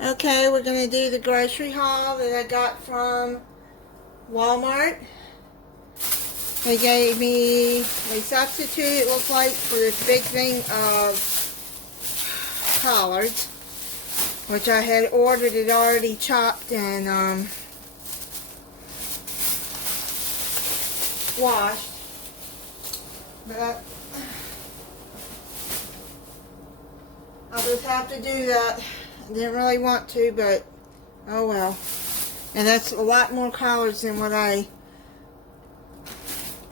Okay, we're going to do the grocery haul that I got from Walmart. They substituted, it looked like, for this big thing of collards, which I had ordered it already chopped and washed. But I'll just have to do that. I didn't really want to, but oh well. And that's a lot more collards than what I'm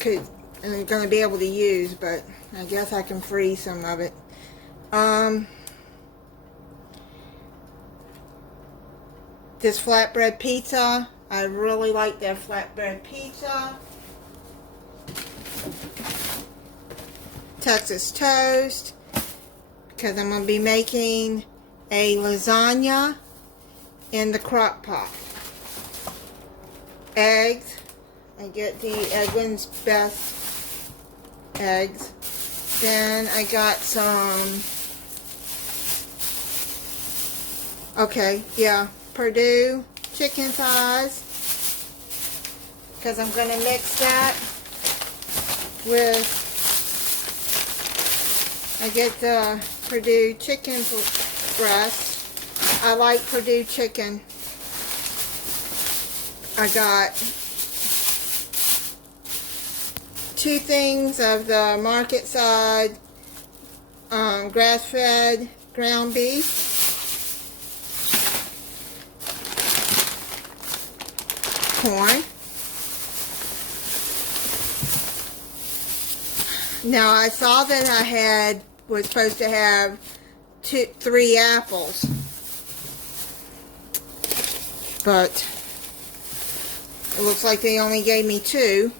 going to be able to use, but I guess I can freeze some of it. This flatbread pizza, I really like that flatbread pizza. Texas toast, because I'm going to be making a lasagna in the crock pot. Eggs, I get the Eggland's Best eggs. Then I got some, Purdue chicken thighs, because I'm going to mix that with, I get the Purdue chicken breast. I like Purdue chicken. I got 2 things of the market side grass-fed ground beef. Corn. Now I saw that I was supposed to have 3 apples, but it looks like they only gave me 2.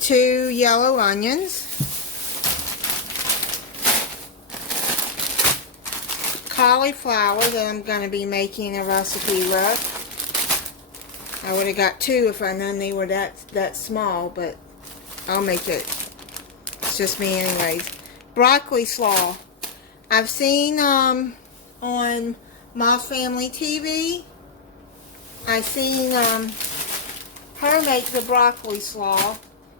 2 yellow onions, cauliflower that I'm going to be making a recipe with. I would have got 2 if I known they were that small, but I'll make it. It's just me anyways. Broccoli slaw. I've seen on Moss Family TV, I've seen her make the broccoli slaw,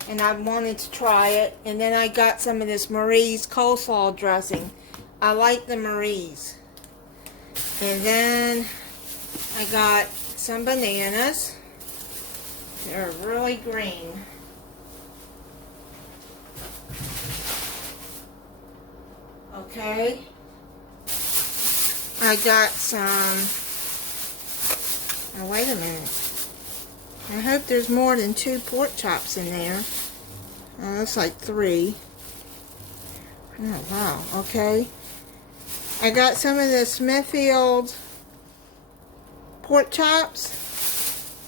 and I wanted to try it. And then I got some of this Marie's coleslaw dressing. I like the Marie's. And then I got some bananas. They're really green. Okay. I got some, oh wait a minute. I hope there's more than 2 pork chops in there. Oh, that's like 3. Oh wow, okay. I got some of the Smithfield pork chops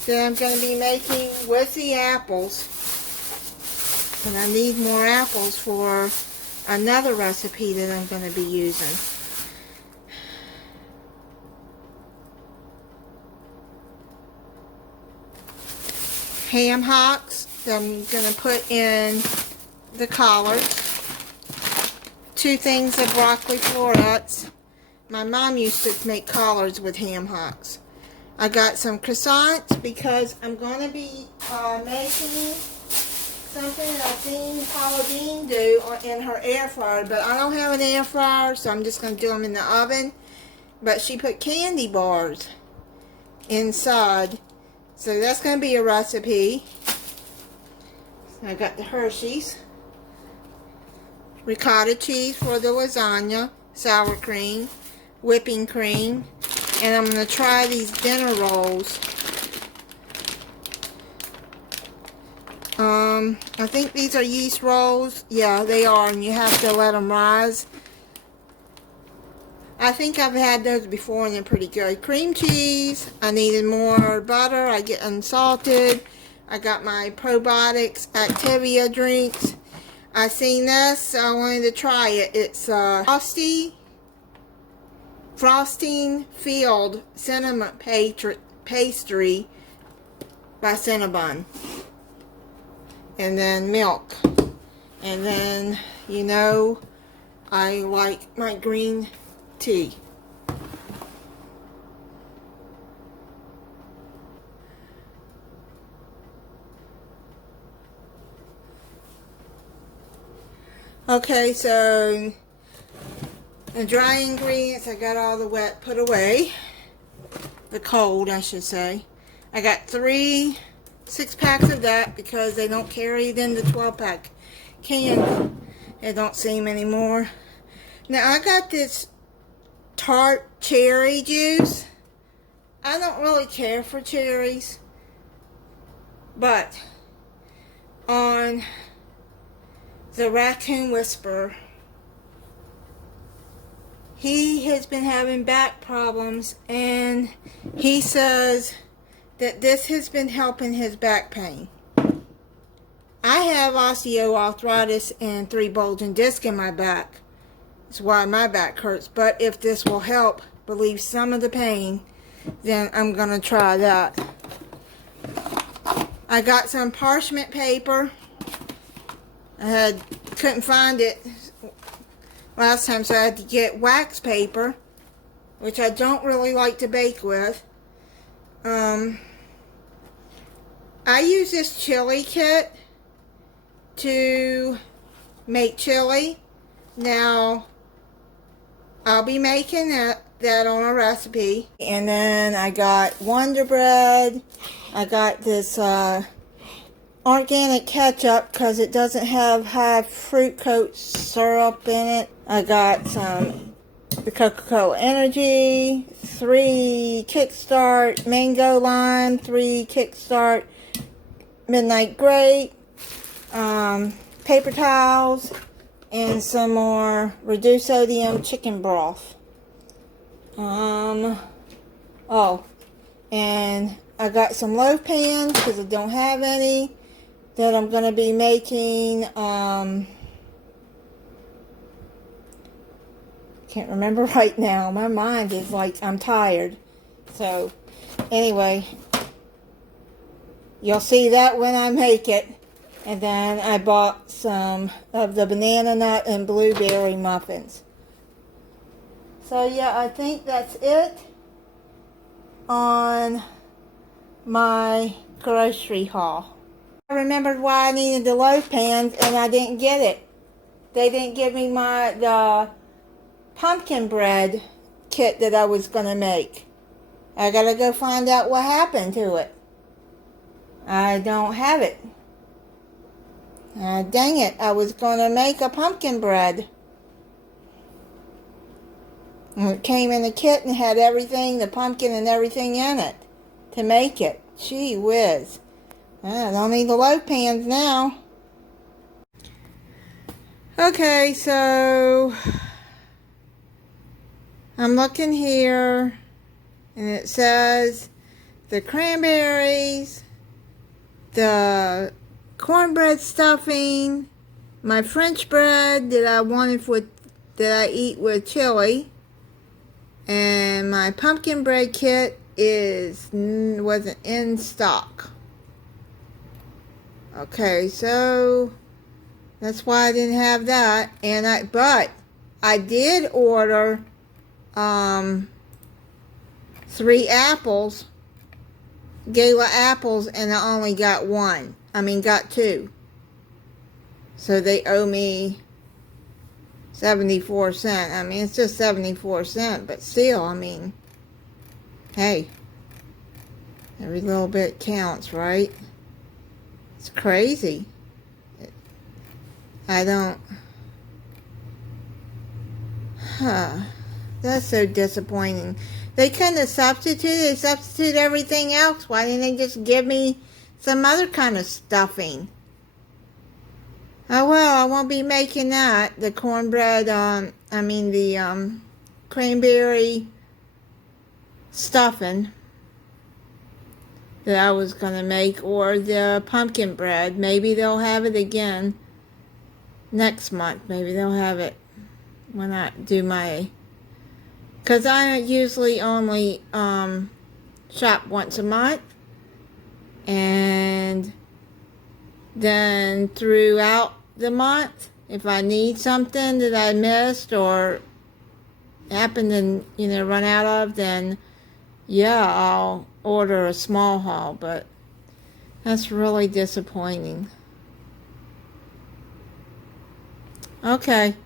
that I'm going to be making with the apples. And I need more apples for another recipe that I'm going to be using. Ham hocks that I'm going to put in the collards. 2 things of broccoli florets. My mom used to make collards with ham hocks. I got some croissants because I'm going to be making something that I've seen Paula Dean do in her air fryer, but I don't have an air fryer, so I'm just going to do them in the oven. But she put candy bars inside, so that's going to be a recipe. I got the Hershey's, ricotta cheese for the lasagna, sour cream, whipping cream, and I'm going to try these dinner rolls. I think these are yeast rolls. Yeah, they are, and you have to let them rise. I think I've had those before, and they're pretty good. Cream cheese. I needed more butter. I get unsalted. I got my probiotics Activia drinks. I seen this, so I wanted to try it. It's Frosting Field Cinnamon Pastry by Cinnabon. And then milk. And then, you know, I like my green tea. Okay, so the dry ingredients, I got all the wet put away. The cold, I should say. I got 3 6-packs of that because they don't carry it in the 12-pack can. They don't seem anymore. Now, I got this tart cherry juice. I don't really care for cherries, but on the Raccoon Whisperer, he has been having back problems, and he says that this has been helping his back pain. I have osteoarthritis and 3 bulging discs in my back. That's why my back hurts. But if this will help relieve some of the pain, then I'm going to try that. I got some parchment paper. I couldn't find it last time, so I had to get wax paper, which I don't really like to bake with. I use this chili kit to make chili. Now, I'll be making that on a recipe. And then I got Wonder Bread. I got this organic ketchup because it doesn't have high fruit coat syrup in it. I got some the Coca-Cola Energy, 3 Kickstart Mango Lime, 3 Kickstart Midnight Grape, paper towels, and some more reduced sodium chicken broth. Oh, and I got some loaf pans because I don't have any that I'm going to be making. Can't remember right now. My mind is like, I'm tired. So, anyway, you'll see that when I make it. And then I bought some of the banana nut and blueberry muffins. So yeah, I think that's it on my grocery haul. I remembered why I needed the loaf pans and I didn't get it. They didn't give me the pumpkin bread kit that I was going to make. I gotta go find out what happened to it. I don't have it. Dang it, I was going to make a pumpkin bread. And it came in a kit and had everything, the pumpkin and everything in it to make it. Gee whiz. I don't need the loaf pans now. Okay, so I'm looking here and it says the cranberries, the cornbread stuffing, my French bread that I wanted that I eat with chili, and my pumpkin bread kit wasn't in stock. Okay, so that's why I didn't have that. But I did order 3 apples, Gala apples, and I only got 2. So they owe me 74 cents. I mean, it's just 74 cents, but still, I mean, hey, every little bit counts, right? It's crazy. That's so disappointing. They couldn't have substituted everything else. Why didn't they just give me some other kind of stuffing? Oh well, I won't be making that. The cornbread, the cranberry stuffing that I was going to make, or the pumpkin bread. Maybe they'll have it again next month. Maybe they'll have it when I do my... Because I usually only shop once a month. And then throughout the month, if I need something that I missed or happen to, run out of, then yeah, I'll order a small haul. But that's really disappointing. Okay.